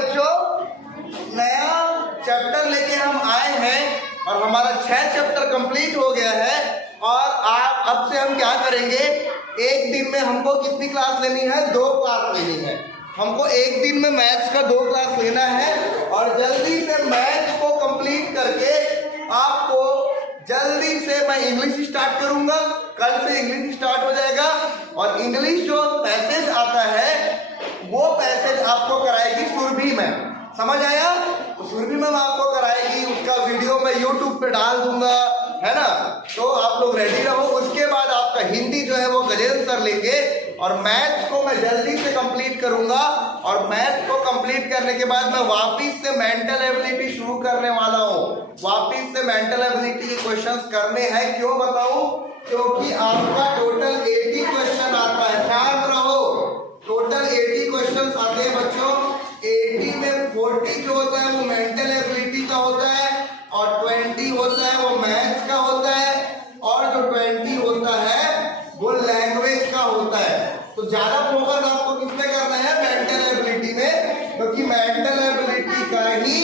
बच्चों, नया चैप्टर लेके हम आए हैं और हमारा 6 चैप्टर कंप्लीट हो गया है। और आप अब से हम क्या करेंगे, एक दिन में हमको कितनी क्लास लेनी है? 2 क्लास लेनी है। हमको एक दिन में मैथ्स का 2 क्लास लेना है और जल्दी से मैथ्स को कंप्लीट करके आपको जल्दी से मैं इंग्लिश स्टार्ट करूंगा। कल से इंग्लिश स्टार्ट हो जाएगा और इंग्लिश जो पैसेज आता है वो पैसेज आपको कराएगी सुरभि मैम। समझ आया? तो सुरभि मैम आपको कराएगी, उसका वीडियो मैं यूट्यूब पे डाल दूंगा, है ना। तो आप लोग रेडी रहो। उसके बाद आपका हिंदी जो है वो गजेंद्र सर लेंगे और मैथ्स को मैं जल्दी से कंप्लीट करूंगा। और मैथ्स को कंप्लीट करने के बाद मैं वापिस से मेंटल एबिलिटी शुरू करने वाला हूँ। वापिस से मेंटल एबिलिटी के क्वेश्चंस करने हैं। क्यों बताऊं? क्योंकि आपका टोटल 80 क्वेश्चन आता है। ध्यान रहो, टोटल 80 क्वेश्चन आते हैं बच्चों। 80 में 40 जो होता है वो मेंटल एबिलिटी का होता है और 20 होता है वो मैथ्स का होता है और जो 20 होता है वो लैंग्वेज का होता है। तो ज्यादा फोकस आपको किसमें करना है? मेंटल एबिलिटी में, क्योंकि मेंटल एबिलिटी का ही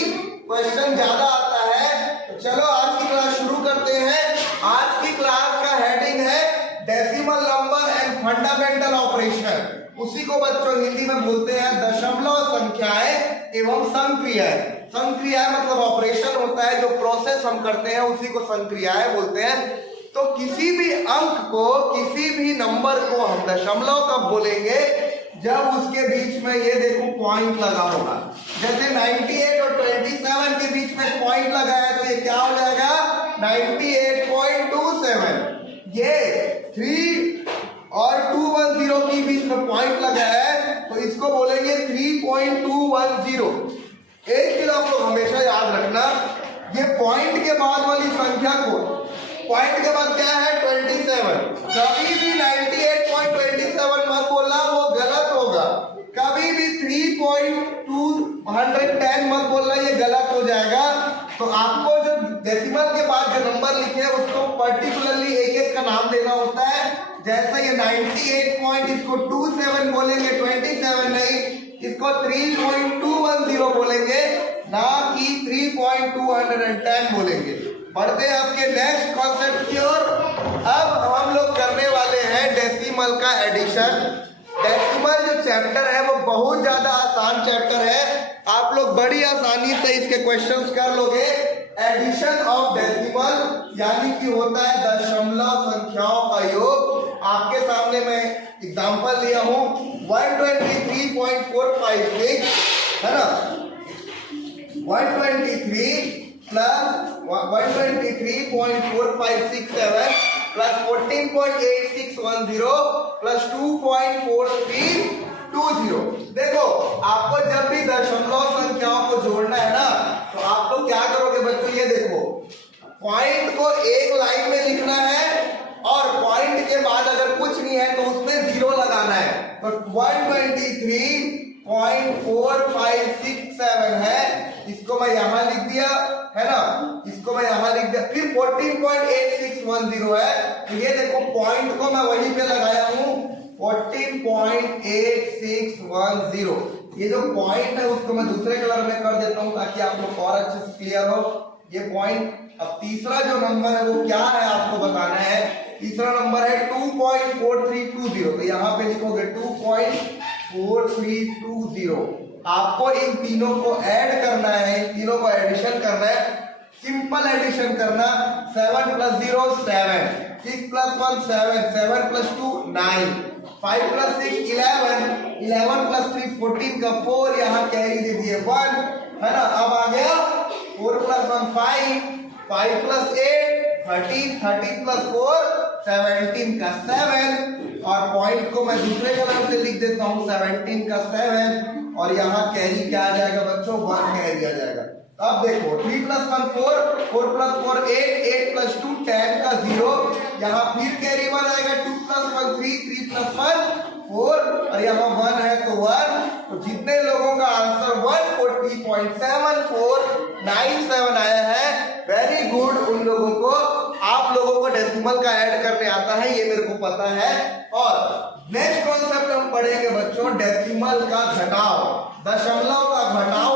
क्वेश्चन ज्यादा आता है। तो चलो आज की क्लास शुरू करते हैं। आज की क्लास का हेडिंग है decimal number and fundamental operation. उसी को बच्चों हिंदी में बोलते हैं दशमलव संख्याएं एवं संक्रियाएं। संक्रियाएं मतलब ऑपरेशन होता है, जो प्रोसेस हम करते हैं उसी को संक्रियाएं बोलते हैं। तो किसी भी अंक को, किसी भी नंबर को हम दशमलव कब बोलेंगे? जब उसके बीच में ये देखो पॉइंट लगा होगा। जैसे 98 और 27 के बीच में पॉइंट लगा है तो ये क्या हो जाएगा? 98.27। ये 3 और 210 के बीच में पॉइंट लगा है तो इसको बोलेंगे 3.210। एक चीज आप लोग हमेशा याद रखना, ये पॉइंट के बाद वाली संख्या को, पॉइंट के बाद क्या है? 27। कभी भी 98.27 मत बोलना, वो गलत होगा। कभी भी 3.210 मत बोलना, ये गलत हो जाएगा। तो आपको जो डेसिमल के बाद जो नंबर लिखे हैं उसको पर्टिकुलरली एक एक का नाम देना होता है। जैसे ये 98 इसको 27 बोलेंगे, 27 नहीं, इसको 3.210 बोलेंगे, ना कि 3.210 बोलेंगे। बढ़ते हैं आपके नेक्स्ट कॉन्सेप्ट की ओर। अब हम लोग करने वाले हैं डेसिमल का एडिशन। डेसिमल जो चैप्टर है वो बहुत ज्यादा आसान चैप्टर है। आप लोग बड़ी आसानी से इसके क्वेश्चंस कर लोगे। एडिशन ऑफ डेसिमल यानी कि होता है दशमलव संख्याओं का योग। आपके सामने मैं एग्जांपल लिया हूं 123.456, है ना। 123 प्लस 123.4567 प्लस 14.8610 प्लस 2.4320। देखो, आपको जब भी दशमलव संख्याओं को जोड़ना है ना तो आप लोग क्या करोगे बच्चों? ये देखो, पॉइंट को एक लाइन में लिखना है और पॉइंट के बाद अगर कुछ नहीं है तो उसमें 0 लगाना है। तो 123.4567 है, इसको मैं यहां लिख दिया, है ना, इसको मैं यहां लिख दिया। फिर 14.8610 है, तो ये देखो पॉइंट को मैं वहीं पे लगाया हूं 14.8610। ये जो पॉइंट है उसको मैं दूसरे कलर में कर देता हूं ताकि आप लोग और अच्छे से क्लियर हो ये पॉइंट। अब तीसरा जो नंबर है वो क्या है आपको बताना है। तीसरा नंबर है 2.4320। तो यहाँ पे लिखोगे 2.4320। आपको इन तीनों को ऐड करना है, इन तीनों को एडिशन करना है। सिंपल एडिशन करना, 7 + 0 7, 6 + 1 7, 7 + 2 9, 5 + 6 11, 11 + 3 14 का 4, यहाँ कैरी दे दिए 1, है ना। अब आ गया 4 + 1 5, 5 + 8 13, 13 + 4 17 का 7। और पॉइंट को मैं दूसरे कलर से लिख देता हूँ 17 का 7। और यहाँ कैरी क्या आ जाएगा बच्चों? 1 कैरी आ जाएगा। अब देखो 3 + 1 4, 4 + 4 8, 8 + 2 10 का 0। यहाँ फिर कैरी 1 आएगा, 2 + 1 3, 3 + 1 4 और यहाँ 1 है तो 1। तो जितने लोगों का आंसर 140.7497 आया है, वेरी गुड। उन लोगों को, आप लोगों को डेसिमल का ऐड करने आता है, ये मेरे को पता है। और नेक्स्ट कॉन्सेप्ट हम पढ़ेंगे बच्चों डेसिमल का घटाव। दशमलव का घटाव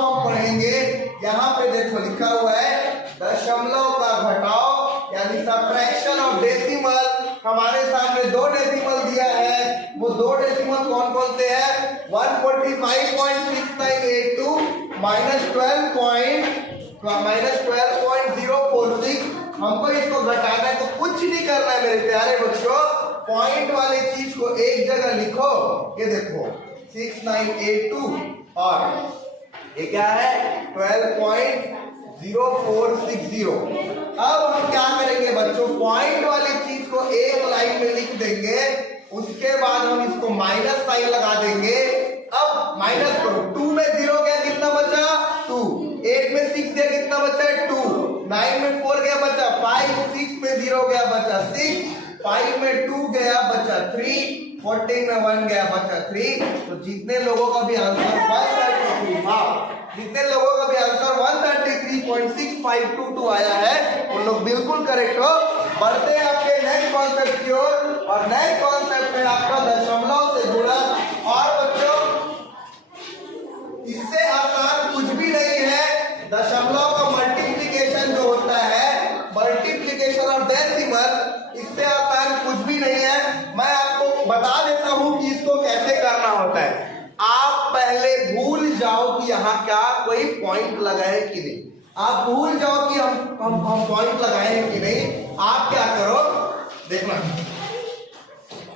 दो डेसिमल कौन कौन से हैं? 145.6982 -12.046। हमको इसको घटाना है, तो कुछ नहीं करना है मेरे प्यारे बच्चों। पॉइंट वाली चीज को एक जगह लिखो, ये देखो 6982 और ये क्या है 12.0460। अब हम क्या करेंगे बच्चों, पॉइंट वाली चीज को एक लाइन में लिख देंगे, उसके बाद हम इसको माइनस साइन लगा देंगे। अब माइनस करो, 2 में 0 गया, कितना बचा 2, 8 में 6 गया, कितना बचा 2, 9 में 4 गया बचा 5, 6 में 0 गया बचा 6, 5 में 2 गया बचा 3, 14 में 1 गया बचा 3। तो जितने लोगों का भी आंसर 133, हाँ जितने लोगों का भी आंसर 133.6522 आया है उन लोग बिल्कुल करेक्ट हो। बढ़ते हैं आपके नेक्स्ट कॉन्सेप्ट की ओर, और नेक्स्ट कॉन्सेप्ट में आपका दशमलव से जुड़ा। और बच्चों इससे आसान कुछ भी नहीं है, दशमलव का मल्टीप्लिकेशन जो होता है, मल्टीप्लिकेशन और डेसिमल, इससे आसान कुछ भी नहीं है। मैं आपको बता देता हूं कि इसको कैसे करना होता है। आप पहले भूल जाओ कि यहाँ क्या कोई पॉइंट लगाए कि नहीं, आप भूल जाओ कि हम पॉइंट लगाए हैं कि नहीं। आप क्या करो देखना,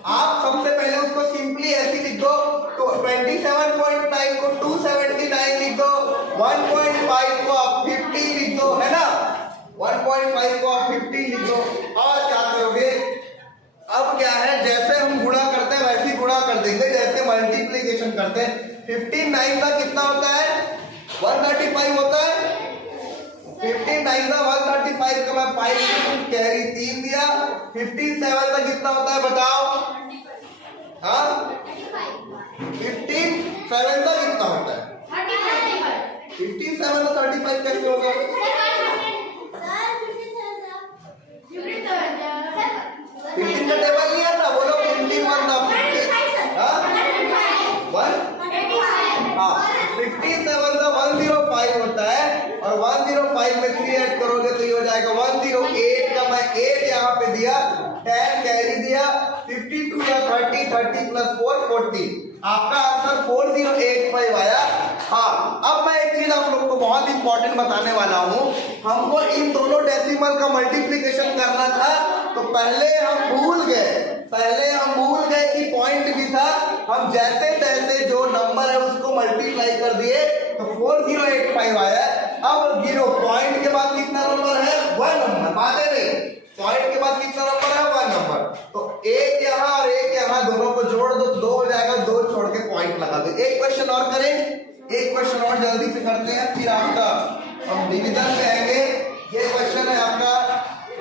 आप सबसे पहले उसको सिंपली ऐसे लिख दो, तो 27.9 को 279 लिख दो, 1.5 को आप 50 लिख दो, है ना, 1.5 को आप 50 लिख दो। और क्या करोगे, अब क्या है, जैसे हम गुणा करते हैं वैसे ही गुणा कर देंगे जैसे मल्टीप्लिकेशन करते हैं। 15 9 का कितना होता है 135 होता है, 15 9 का 135 का मैं 5 कैरी 3 दिया। 15 7 का कितना होता है बताओ, हाँ 15 7 का कितना होता है 15 7 का 35 कैसे होगा? 15 का टेबल नहीं आता, बोलो 15 1 था 15, हाँ 15 7 का 105 होता है, और 105 में 3 ऐड करोगे तो ये हो जाएगा 108 का मैं 8 यहाँ पे दिया, 10 कैरी दिया, 52 या 30 30 प्लस 4 40, आपका आंसर 4085 आया। हाँ अब मैं एक चीज आप लोग को बहुत इंपॉर्टेंट बताने वाला हूँ, हमको इन दोनों डेसिमल का मल्टीप्लिकेशन करना था, तो पहले हम भूल गए कि पॉइंट भी था, हम जैसे तैसे जो नंबर है उसको मल्टीप्लाई कर दिए तो 4085 आया। अब गिनो, पॉइंट के बाद कितना नंबर है 1 नंबर, बातें नहीं, पॉइंट के बाद कितना नंबर है 1 नंबर, तो एक यहाँ और एक यहाँ दोनों को जोड़ दो, 2 हो जाएगा, 2 छोड़ के पॉइंट लगा दो। एक क्वेश्चन और करें, एक क्वेश्चन और जल्दी से करते हैं, फिर आपका हम डिवीजन में आएंगे। ये क्वेश्चन है आपका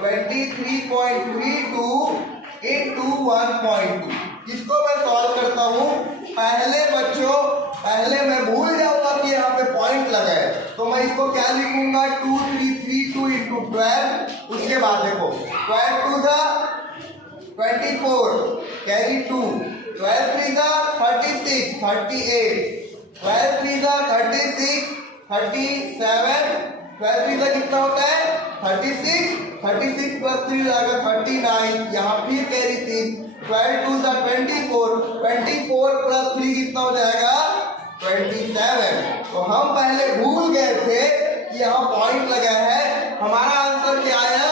23.32 into 1.2। इसको मैं सॉल्व करता हूँ। पहले बच्चों, पहले मैं भूल जाऊंगा कि यहाँ पे पॉइंट लगा है, तो मैं इसको क्या लिखूंगा 2332 into 12। उसके बाद देखो 12 2 था 24 कैरी 2, 12 3 था 36 38, 12 3 था 36 37, 12 3 का कितना होता है 36, 36 प्लस 3 आएगा 39, यहाँ फिर कैरी 3, 12 2 था 24, 24 प्लस 3 कितना हो जाएगा 27। तो हम पहले भूल गए थे कि यहाँ पॉइंट लगा है, हमारा आंसर क्या आया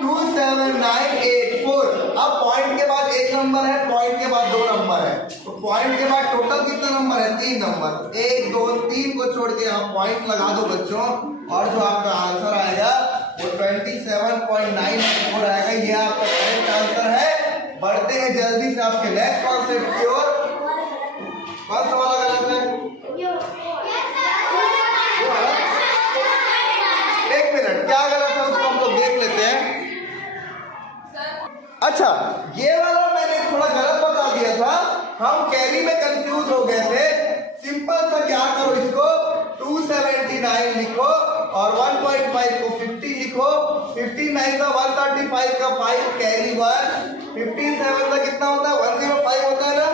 27984। अब पॉइंट के बाद एक नंबर है, पॉइंट के बाद 2 नंबर है, तो पॉइंट के बाद टोटल कितना नंबर है 3 नंबर, 1 2 3 को छोड़ के यहाँ पॉइंट लगा दो बच्चों, और जो आपका आंसर आएगा वो 27.94 आएगा। ये आपका करेक्ट आंसर है। बढ़ते हैं जल्दी से आपके नेक्स्ट कॉन्सेप्ट की ओर। कौन सा वाला गलत है? एक मिनट, क्या गलत है उसको हम लोग देख लेते हैं। अच्छा, ये वाला मैंने थोड़ा गलत बता दिया था, हम कैरी में कंफ्यूज हो गए थे। सिंपल सा क्या करो, इसको 279 लिखो और 1.5 को 50 लिखो, 59 का 135 का 5 कैरी 1, 57 का कितना होता है 105 होता है ना,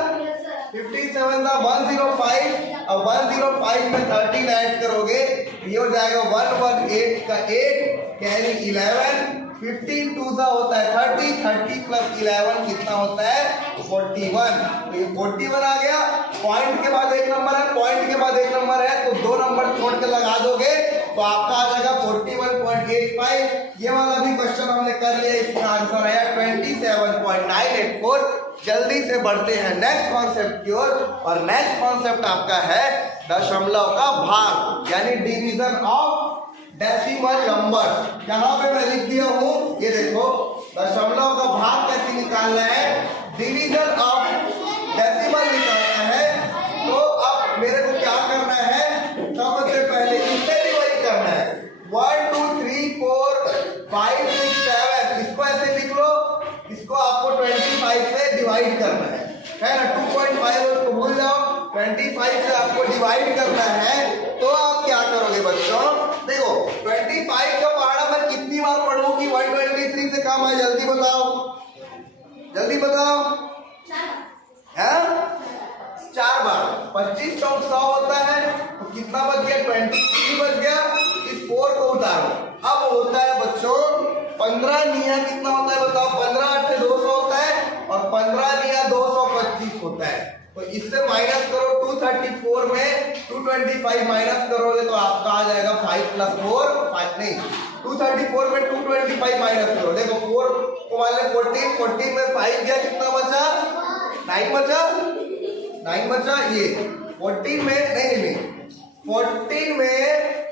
57 का 105, अब 105 में 13 ऐड करोगे ये हो जाएगा 118 का 8 कैरी 11, 15 टू सा होता है 30, 30 प्लस 11 कितना होता है 41। तो ये 41 आ गया। पॉइंट के बाद एक नंबर है, पॉइंट के बाद एक नंबर है, तो दो नंबर छोड़ के लगा दोगे तो आपका आ जाएगा 41.85। ये वाला भी क्वेश्चन हमने कर लिया, इसका आंसर आया 27.984। जल्दी से बढ़ते हैं नेक्स्ट कॉन्सेप्ट की ओर, और नेक्स्ट कॉन्सेप्ट आपका है दशमलव का भाग, यानी डिवीजन ऑफ डेसिमल नंबर। यहाँ पे मैं लिख दिया हूँ, ये देखो दशमलव का भाग कैसे निकालना है, डिवीजन ऑफ डेसिमल निकालना है। तो अब मेरे को क्या करना है, सबसे पहले इससे डिवाइड करना है 1 2 3 4 5 6 7, इसको ऐसे लिख लो, इसको आपको 25 से डिवाइड करना है ना। 2.5 उसको भूल जाओ, 25 से आपको डिवाइड करना है। तो आप क्या करोगे बच्चों, देखो 25 का पहाड़ा मैं कितनी बार पढ़ूं कि 123 से काम आए, जल्दी बताओ, जल्दी बताओ। है 4 बार, 25 चौक 100 होता है, तो कितना बच गया 23 बच गया। इस 4 को उतारो, अब होता है बच्चों 15 निया कितना होता है बताओ, 15 8 200 होता है, और 15 निया 225 होता है। तो इससे माइनस करो, 234 में 225 माइनस करोगे तो आपका आ जाएगा 5 प्लस 4 5 नहीं, 234 में 225 माइनस करो, देखो 4 को मान ले 14, 14 में 5 गया, कितना बचा 9 बचा, 9 बचा। ये 14 में नहीं 14 में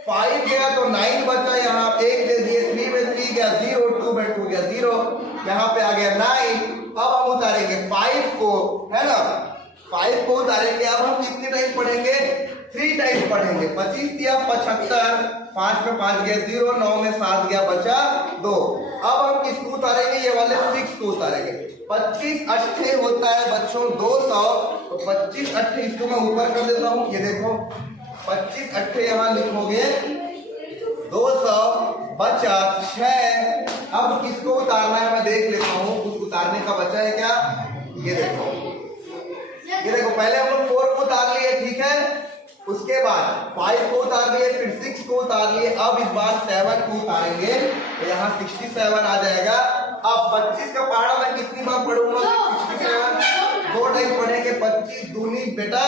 5 गया तो 9 बचा, यहाँ 1 दे दिए, 3 में 3 गया 0, 2 में 2 गया 0, यहाँ पे आ गया 9। अब हम उतारेंगे 5 को, है ना, 5 को उतारेंगे। अब हम कितने टाइम पढ़ेंगे, 3 टाइम पढ़ेंगे। 25 दिया 75, 5 में 5 गया 0, 9 में 7 गया बचा 2। अब हम किसको उतारेंगे, ये वाले 6 को उतारेंगे। 25 अट्ठे होता है बच्चों 200, तो 25 अट्ठे इसको मैं ऊपर कर देता हूँ, ये देखो 25 अट्ठे यहाँ लिखोगे 200 बचा 6। अब किसको उतारना है मैं देख लेता हूँ, कुछ उतारने का बचा है क्या, ये देखो पहले हम लोग 4 को उतार लिए, ठीक है, उसके बाद 5 को उतार लिए, फिर 6 को उतार लिए, अब इस बार 7 को उतारेंगे तो यहाँ 67 आ जाएगा। अब 25 का पहाड़ा मैं कितनी बार पढ़ूंगा, 67 2 टाइम पढ़ेंगे। 25 दूनी बेटा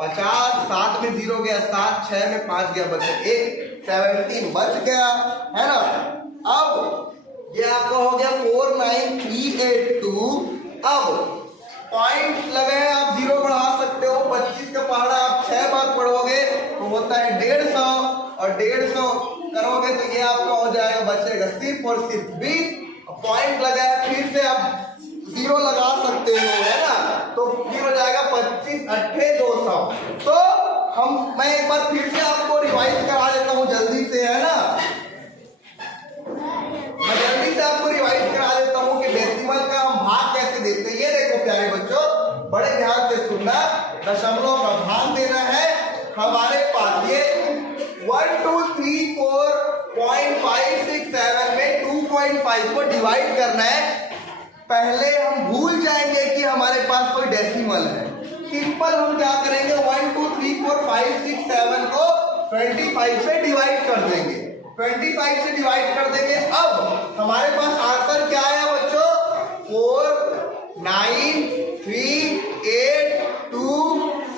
50, 7 में 0 गया 7, 6 में 5 गया बचा 1, 17 बच गया, है ना। अब ये आपका हो गया 49382। अब पॉइंट लगे हैं, आप 0 बढ़ा सकते हो। 25 का पहाड़ा आप 6 बार पढ़ोगे तो होता है 150, और 150 करोगे तो ये आपका हो जाएगा, बचेगा सिर्फ और सिर्फ 20। पॉइंट लगा है, फिर से आप 0 लगा सकते हो, है ना, तो फिर हो जाएगा 25 अट्ठे 200। तो मैं एक बार फिर से आपको रिवाइज करा देता हूँ जल्दी से, है ना, मैं जल्दी से आपको रिवाइज करा देता हूँ कि डेसिमल का हम भाग कैसे देते हैं। ये देखो प्यारे बच्चों, बड़े ध्यान से सुनना, दशमलव का भाग देना है। हमारे पास ये 1 2 3 4.5 6 7 में 2.5 को डिवाइड करना है। पहले हम भूल जाएंगे कि हमारे पास कोई डेसिमल है। सिंपल हम क्या करेंगे, 1 2 3 4 5 6 7 को 25 से डिवाइड कर देंगे, 25 से डिवाइड कर देंगे। अब हमारे पास आंसर क्या आया बच्चों, 4 9 3 8 2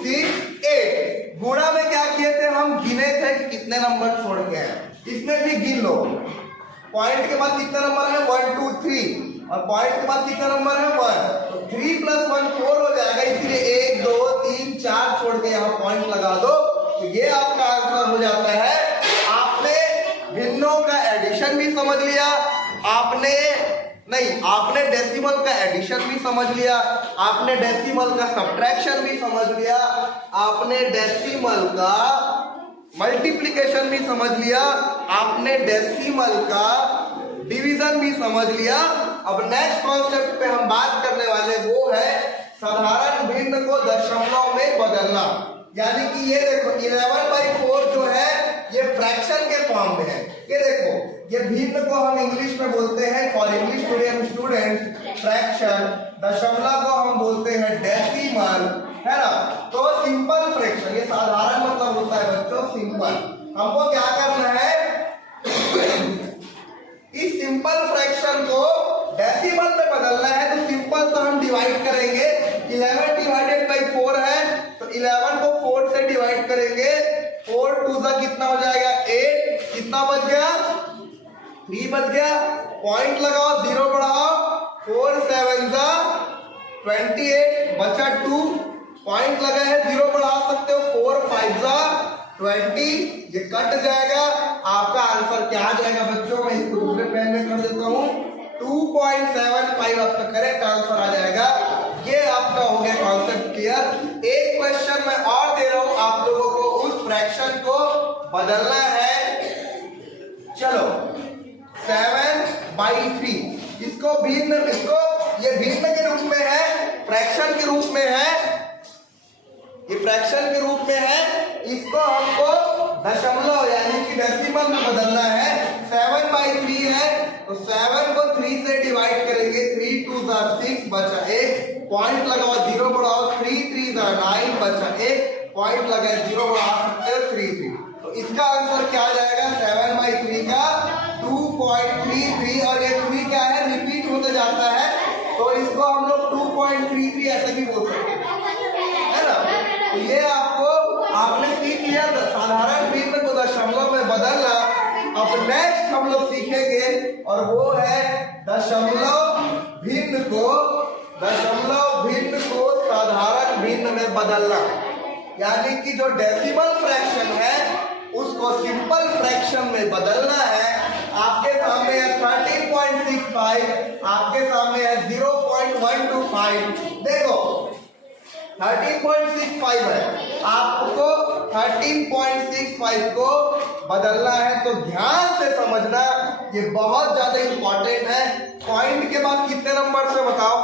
6 8। गुणा में क्या किए थे, हम गिने थे कि कितने नंबर छोड़ के हैं, इसमें भी गिन लो। पॉइंट के बाद कितना नंबर है 1 2 3, और पॉइंट के बाद कितना नंबर है 1, तो 3 + 1 4 हो जाएगा। इसलिए 1 2 3 4 छोड़ के यहाँ पॉइंट लगा दो, तो ये आपका आंसर हो जाता है। आपने भिन्नों का एडिशन भी समझ लिया, आपने डेसिमल का एडिशन भी समझ लिया, आपने डेसिमल का सब्ट्रैक्शन भी समझ लिया, आपने डेसिमल का मल्टीप्लिकेशन भी समझ लिया, आपने डेसिमल का डिवीजन भी समझ लिया। अब नेक्स्ट कॉन्सेप्ट पे हम बात करने वाले वो है साधारण भिन्न को दशमलव में बदलना। यानी कि ये देखो 11/4 जो है ये फ्रैक्शन के फॉर्म में है। ये देखो ये भिन्न को हम इंग्लिश में बोलते हैं, for English medium student fraction. दशमलव को हम बोलते हैं डेसिमल, है ना। तो सिंपल फ्रैक्शन, ये साधारण मतलब होता है बच्चों सिंपल। हमको क्या करना है, इस सिंपल फ्रैक्शन जा कितना हो जाएगा 8, कितना बच गया 3 बच गया, पॉइंट लगाओ 0 बढ़ाओ, 4 7 जा 28 बचा 2, पॉइंट लगा है 0 बढ़ा सकते हो, 4 5 जा 20, ये कट जाएगा, आपका आंसर क्या आ जाएगा बच्चों, मैं इसको दूसरे पेन में कर देता हूं, 2.75 आपका करेक्ट आंसर आ जाएगा। ये आपका हो गया कॉन्सेप्ट क्लियर। एक क्वेश्चन मैं और दे रहा हूं आप लोगों को, उस फ्रैक्शन को बदलना है। चलो 7/3, इसको भिन्न, इसको ये भिन्न के रूप में है, फ्रैक्शन के रूप में है, ये फ्रैक्शन के रूप में है, इसको हमको दशमलव यानी कि डेसिमल में बदलना है। 7/3 है तो 7 को 3 से डिवाइड करेंगे, 3 2 6 बचा 1, पॉइंट लगाओ 0 बढ़ाओ, 3 3 9 बचा 1, पॉइंट लगाए 0 बढ़ा सकते हो 3 3, तो इसका आंसर क्या आ जाएगा 7/3 का 2.33, और ये 3 क्या है रिपीट होते जाता है, तो इसको हम लोग 2.33 ऐसे भी बोल सकते हैं, है ना। तो ये आपको आपने सीख लिया साधारण भिन्न को दशमलव में बदलना। अब नेक्स्ट हम लोग सीखेंगे और वो है दशमलव भिन्न को साधारण भिन्न में बदलना, यानी कि जो डेसिमल फ्रैक्शन है उसको सिंपल फ्रैक्शन में बदलना है। आपके सामने है 13.65, आपके सामने है 0.125, देखो 13.65 है, आपको 13.65 को बदलना है, तो ध्यान से समझना, ये बहुत ज्यादा इंपॉर्टेंट है। पॉइंट के बाद कितने नंबर से बताओ,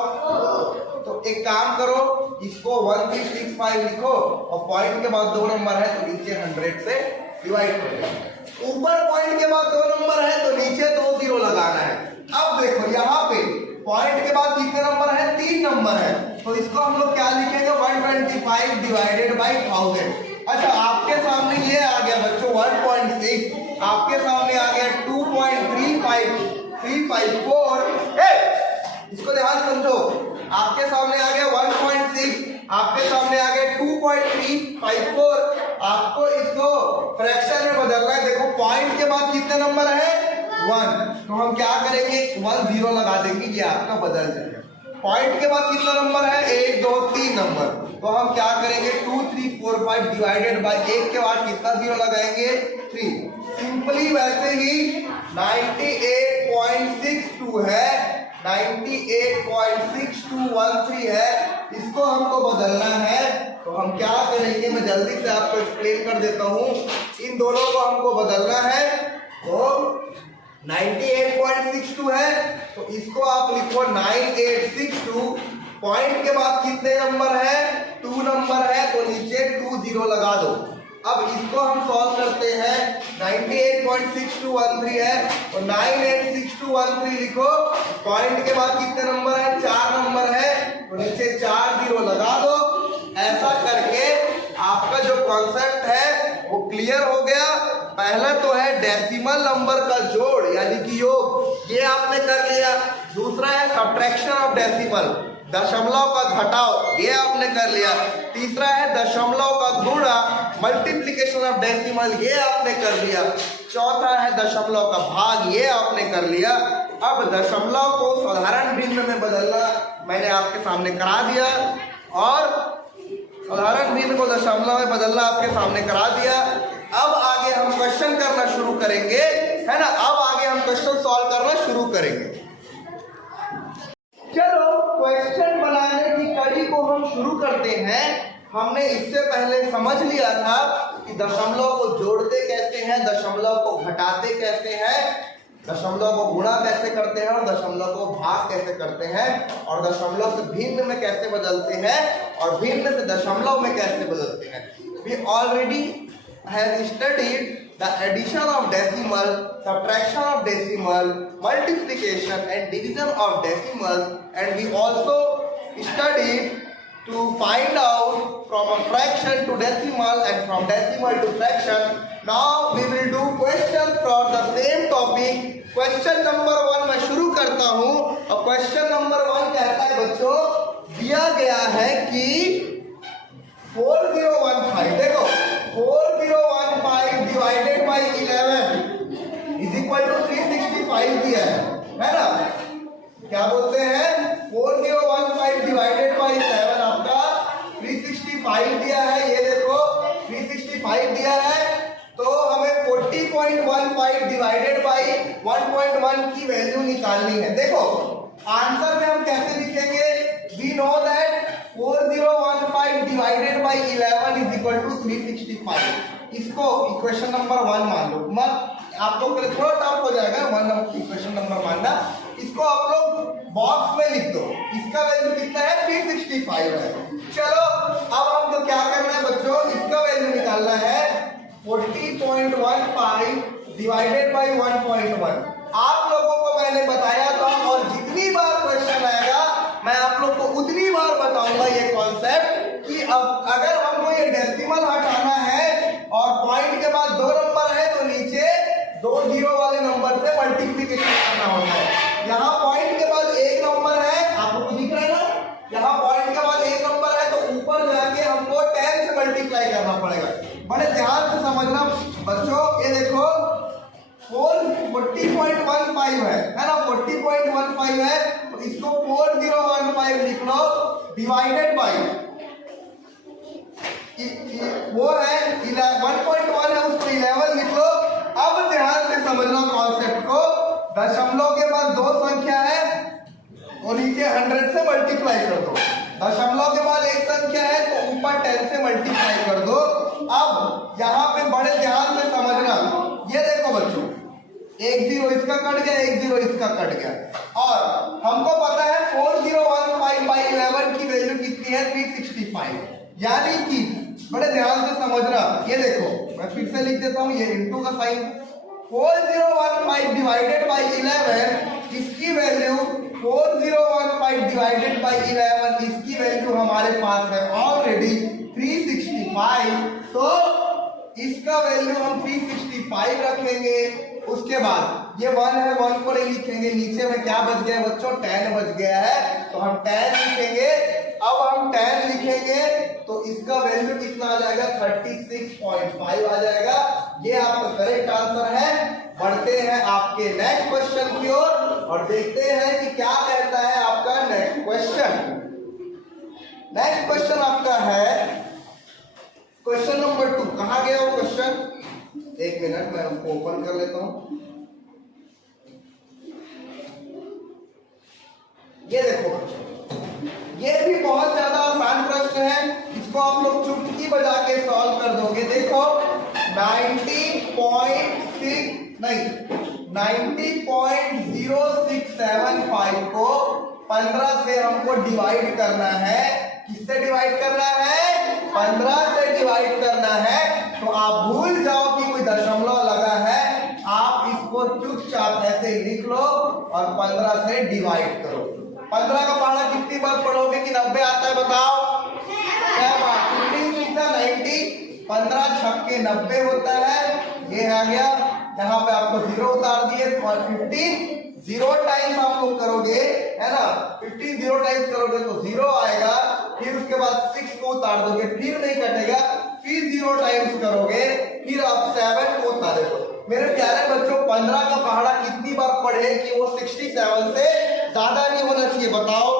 तो एक काम करो, इसको 1365 लिखो और पॉइंट के बाद 2 नंबर है तो नीचे 100 से डिवाइड कर दो। ऊपर पॉइंट के बाद 2 नंबर है तो नीचे 2 0 लगाना है। अब देखो यहाँ पे पॉइंट के बाद कितने नंबर है 3 नंबर है, तो इसको हम लोग क्या लिखेंगे 125 डिवाइडेड बाई 1000। अच्छा आपके सामने ये आ गया बच्चों 1.6, आपके सामने आ गया 2.354, इसको ध्यान समझो, आपके सामने आ गया 1.6, आपके सामने आ गया 2.354, आपको इसको फ्रैक्शन में बदलना है। देखो पॉइंट के बाद कितने नंबर है 1, तो हम क्या करेंगे 1 0 लगा देंगे, ये आपका बदल जाएगा। पॉइंट के बाद कितना नंबर है 1 2 3 नंबर, तो हम क्या करेंगे 2 3 4 5 डिवाइडेड बाय 1 के बाद कितना 0 लगाएंगे 3। सिंपली वैसे ही 98.62 है, 98.6213 है, इसको हमको बदलना है, तो हम क्या करेंगे मैं जल्दी से आपको एक्सप्लेन कर देता हूं। इन दोनों को हमको बदलना है, तो 98.62 है तो इसको आप लिखो 9862, पॉइंट के बाद कितने नंबर है 2 नंबर है तो नीचे 2 0 लगा दो। अब इसको हम सॉल्व करते हैं, 98.6213 है तो 986213 लिखो, पॉइंट के बाद कितने नंबर है 4 नंबर है तो नीचे 4 0 लगा दो। ऐसा करके आपका जो कॉन्सेप्ट है वो क्लियर हो गया। पहला तो है डेसिमल नंबर का जोड़ यानी कि योग, ये आपने कर लिया। दूसरा है सब्ट्रैक्शन ऑफ डेसिमल, दशमलव का घटाव, ये आपने कर लिया। तीसरा है दशमलव का गुणा, मल्टीप्लिकेशन ऑफ डेसिमल, ये आपने कर लिया। चौथा है दशमलव का भाग, ये आपने कर लिया। अब दशमलव को साधारण भिन्न में बदलना मैंने आपके सामने करा दिया, और साधारण भिन्न को दशमलव में बदलना आपके सामने करा दिया। अब आगे हम क्वेश्चन करना शुरू करेंगे, है ना। अब आगे हम क्वेश्चन सॉल्व करना शुरू करेंगे। चलो क्वेश्चन बनाने की कड़ी को हम शुरू करते हैं। हमने इससे पहले समझ लिया था कि दशमलव को जोड़ते कैसे हैं, दशमलव को घटाते कैसे हैं, दशमलव को गुणा कैसे करते हैं और दशमलव को भाग कैसे करते हैं, और दशमलव से भिन्न में कैसे बदलते हैं और भिन्न से दशमलव में कैसे बदलते हैं। We already have studied the addition of decimal, subtraction of decimal, multiplication and division of decimals, and we also studied to find out from a fraction to decimal and from decimal to fraction. Now we will do questions for the same topic. Question number 1 मैं शुरू करता हूं, और question number 1 कहता है बच्चों, दिया गया है कि 4015, देखो 4015 365 दिया है, तो हमें 40.15 डिवाइडेड बाई 1.1 की वैल्यू निकालनी है। देखो आंसर में हम कैसे लिखेंगे, we know that 4015 divided by 11 is equal to 365। इसको इक्वेशन नंबर 1 मान लो, मत आप लोग के लिए थोड़ा टफ हो जाएगा 1 इक्वेशन नंबर मानना। इसको आप लोग बॉक्स में लिख दो, इसका वैल्यू कितना है 365 है। चलो अब हमको क्या करना है बच्चों, इसका वैल्यू निकालना है 40.15 डिवाइडेड बाई 1.1। आप लोगों को मैंने बताया था और जितनी बार क्वेश्चन आएगा मैं आप लोग को उतनी बार बताऊंगा ये कॉन्सेप्ट कि अब अगर हमको ये डेसिमल हटाना है और पॉइंट के बाद 2 नंबर है तो नीचे 2 जीरो वाले नंबर से मल्टीप्लिकेशन करना होता है। यहाँ पॉइंट के बाद 1 नंबर है, आप लोग को दिख रहा है ना, यहाँ पॉइंट के बाद 1 नंबर है तो ऊपर जाके हमको 10 से मल्टीप्लाई करना पड़ेगा। बड़े ध्यान से समझना बच्चों, ये देखो 40.15 है ना, 40.15 है तो इसको 4015 लिख लो डिवाइडेड बाई वो है 1.1 है, उसको 11 लिख लो। अब ध्यान से समझना कॉन्सेप्ट को, दशमलव के बाद 2 संख्या है और नीचे 100 से मल्टीप्लाई कर दो, दशमलव के बाद 1 संख्या है तो ऊपर 10 से मल्टीप्लाई कर दो। अब यहाँ पे बड़े ध्यान से समझना, ये देखो बच्चों 1 0 इसका कट गया, 1 0 इसका कट गया और हमको पता है 4015 बाई 11 की वैल्यू कितनी है 365। यानी कि बड़े ध्यान से समझना, ये देखो मैं फिर से लिख देता हूँ, ये इनटू का साइन 4015 डिवाइडेड बाई 11, इसकी वैल्यू 4015 डिवाइडेड बाई 11, इसकी वैल्यू हमारे पास है ऑलरेडी 365, तो इसका वैल्यू हम 365 रखेंगे। उसके बाद ये 1 है, 1 को नहीं लिखेंगे, नीचे में क्या बच गया बच्चों 10 बच गया है तो हम 10 लिखेंगे। अब हम 10 लिखेंगे तो इसका वैल्यू कितना आ जाएगा 36.5 आ जाएगा। ये आपका करेक्ट आंसर है। बढ़ते हैं आपके नेक्स्ट क्वेश्चन की ओर और देखते हैं कि क्या कहता है आपका नेक्स्ट क्वेश्चन। नेक्स्ट क्वेश्चन आपका है क्वेश्चन नंबर 2। कहां गया वो क्वेश्चन, 1 मिनट मैं उसको ओपन कर लेता हूं। ये देखो बच्चों, ये भी बहुत ज्यादा आसान प्रश्न है, इसको आप लोग चुटकी बजा के सॉल्व कर दोगे। देखो 90.0675 को 15 से हमको डिवाइड करना है। किससे डिवाइड करना है, 15 से डिवाइड करना है। तो आप भूल जाओ कि कोई दशमलव लगा है, आप इसको चुपचाप ऐसे लिख लो और 15 से डिवाइड करो। 15 का पहाड़ा कितनी बार पढ़ोगे कि 90 आता है बताओ, क्या बात, 90, 15 छक्के 90 होता है। ये आ गया, यहाँ पे आपको 0 उतार दिए और 15 0 टाइम्स आप लोग करोगे है ना, 15 0 टाइम्स करोगे तो 0 आएगा। फिर उसके बाद 6 को उतार दोगे, फिर नहीं कटेगा, फिर 0 टाइम्स करोगे, फिर आप 7 को उतारोगे। मेरे प्यारे बच्चों 15 का पहाड़ा कितनी बार पढ़े कि वो 67 से ज्यादा नहीं होना चाहिए बताओ।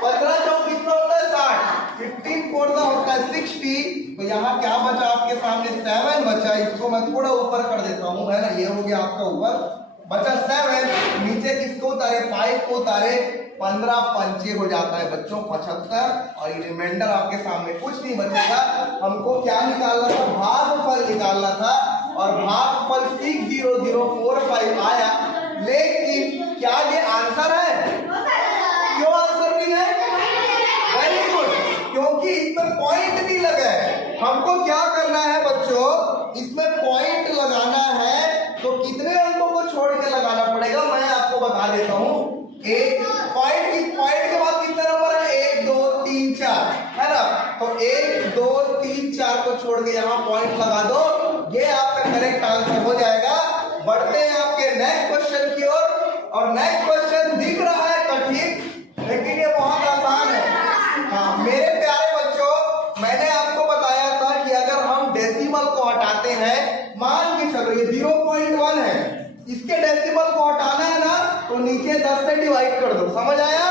15 चौक कितना होता है 60, 15 4 होता है 60। तो यहाँ क्या बचा आपके सामने 7 बचा, इसको मैं थोड़ा ऊपर कर देता हूँ है ना, ये हो गया आपका ऊपर बचा 7, नीचे किसको उतारे 5 को उतारे, 15 पंचे हो जाता है बच्चों 75 और ये रिमाइंडर आपके सामने कुछ नहीं बचेगा। हमको क्या निकालना था, भागफल निकालना था और भागफल 60045 आया। लेकिन क्या ये आंसर है, क्यों आंसर नहीं है, वेरी गुड, क्योंकि इसमें पॉइंट नहीं लगा है। हमको क्या करना है बच्चों, इसमें पॉइंट लगाना है तो कितने अंकों को छोड़ के लगाना पड़ेगा मैं आपको बता देता हूं। एक पॉइंट के बाद कितने नंबर है 1 2 3 4 है ना, तो 1 2 3 4 को छोड़ के यहाँ पॉइंट लगा दो, ये आपका करेक्ट आंसर हो जाएगा। बढ़ते हैं आपके नेक्स्ट क्वेश्चन की ओर और नेक्स्ट क्वेश्चन दिख रहा है कठिन लेकिन ये बहुत आसान है। हाँ मेरे प्यारे बच्चों, मैंने आपको बताया था कि अगर हम डेसिमल को हटाते हैं, मान के चलो ये 0.1 है, इसके डेसिमल को हटाना है ना तो नीचे 10 से डिवाइड कर दो, समझ आया।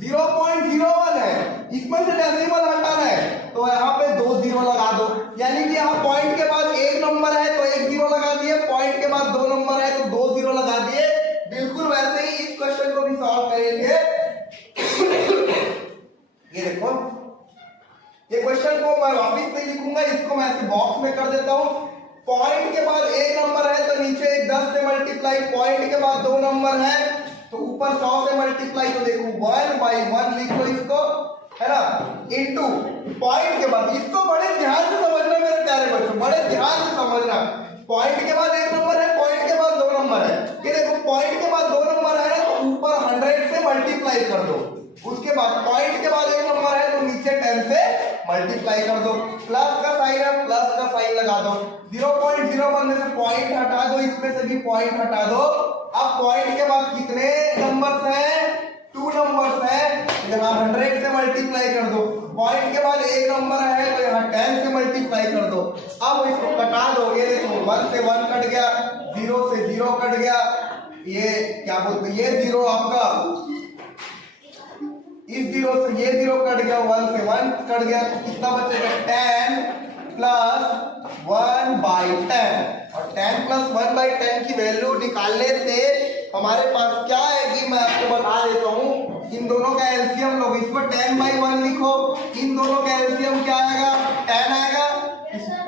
0.01 है, इसमें से डेसिमल हटाना है तो यहाँ पे 2 जीरो लगा दो, यानी कि यहाँ पॉइंट के बाद एक नंबर है तो 1 जीरो लगा दिए, पॉइंट के बाद 2 नंबर है तो 2 जीरो लगा दिए। बिल्कुल वैसे ही इस क्वेश्चन को भी सॉल्व करेंगे। ये देखो, ये क्वेश्चन को मैं वापिस नहीं लिखूंगा, इसको मैं ऐसे बॉक्स में कर देता हूं। पॉइंट के बाद एक नंबर है तो नीचे एक 10 से मल्टीप्लाई, पॉइंट के बाद 2 नंबर है तो ऊपर 100 से मल्टीप्लाई, तो देखो 1/1 लिख लो इसको, है ना, इनटू पॉइंट के बाद। इसको बड़े ध्यान से समझना मेरे प्यारे बच्चों, बड़े ध्यान से समझना। पॉइंट के बाद एक नंबर है, पॉइंट के बाद 2 नंबर है। ये देखो पॉइंट के बाद 2 नंबर है तो ऊपर 100 से मल्टीप्लाई कर दो, उसके बाद पॉइंट के बाद एक नंबर है तो नीचे 10 से मल्टीप्लाई कर दो, प्लस का साइन है, प्लस का साइन लगा दो। 0.01 में से पॉइंट हटा दो, इसमें से भी पॉइंट हटा दो। अब पॉइंट के बाद कितने नंबर्स हैं? 2 नंबर्स हैं, यहाँ 100 से मल्टीप्लाई कर दो। पॉइंट के बाद एक नंबर है तो यहाँ 10 से मल्टीप्लाई कर दो। अब इसको कटा दो, ये देखो 1 से 1 कट गया, 0 से 0 कट गया, ये क्या बोलते हैं, ये 0 आपका, इस 0 से ये 0 कट गया, 1 से 1 कट गया, तो कितना बचेगा? 10 प्लस 1/10। और 10 प्लस 1/10 की वैल्यू निकालने से हमारे पास क्या है कि मैं आपको बता देता हूं, इन दोनों का एलसीएम लो, इसको 10/1 लिखो, इन दोनों का एलसीएम क्या आएगा? 10 आएगा,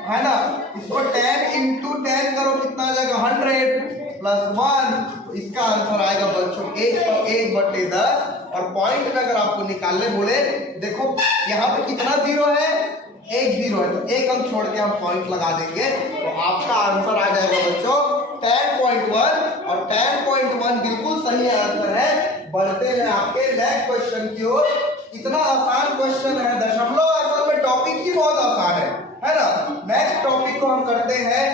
है ना। इसको 10 इंटू 10 करो, कितना आ जाएगा? 100 प्लस 1, तो इसका आंसर आएगा बच्चों 1/10। और पॉइंट में अगर आपको निकालने बोले, देखो यहाँ पे कितना जीरो है? 1 जीरो है, तो एक अंक छोड़ के हम पॉइंट लगा देंगे तो आपका आंसर आ जाएगा बच्चों 10.1। और 10.1 बिल्कुल सही आंसर है। बढ़ते हैं आपके नेक्स्ट क्वेश्चन की ओर। इतना आसान क्वेश्चन है, दशमलव असल में टॉपिक ही बहुत आसान है ना। नेक्स्ट टॉपिक को हम करते हैं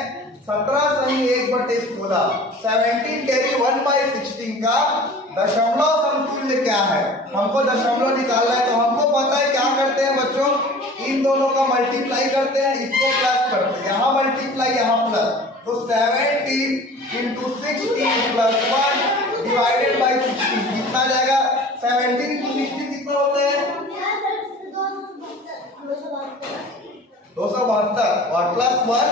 17 सही 1/16, 17 कैरी 1/16 का दशमलव समतुल्य क्या है। हमको दशमलव निकालना है, तो हमको पता है क्या करते हैं बच्चों, इन दोनों का मल्टीप्लाई करते हैं, इसको प्लस करते हैं, यहाँ मल्टीप्लाई यहाँ प्लस, तो 17 इंटू 16 प्लस 1 डिवाइडेड बाई 16 कितना जाएगा? 17 इंटू 16 कितना होता है? 272 और प्लस 1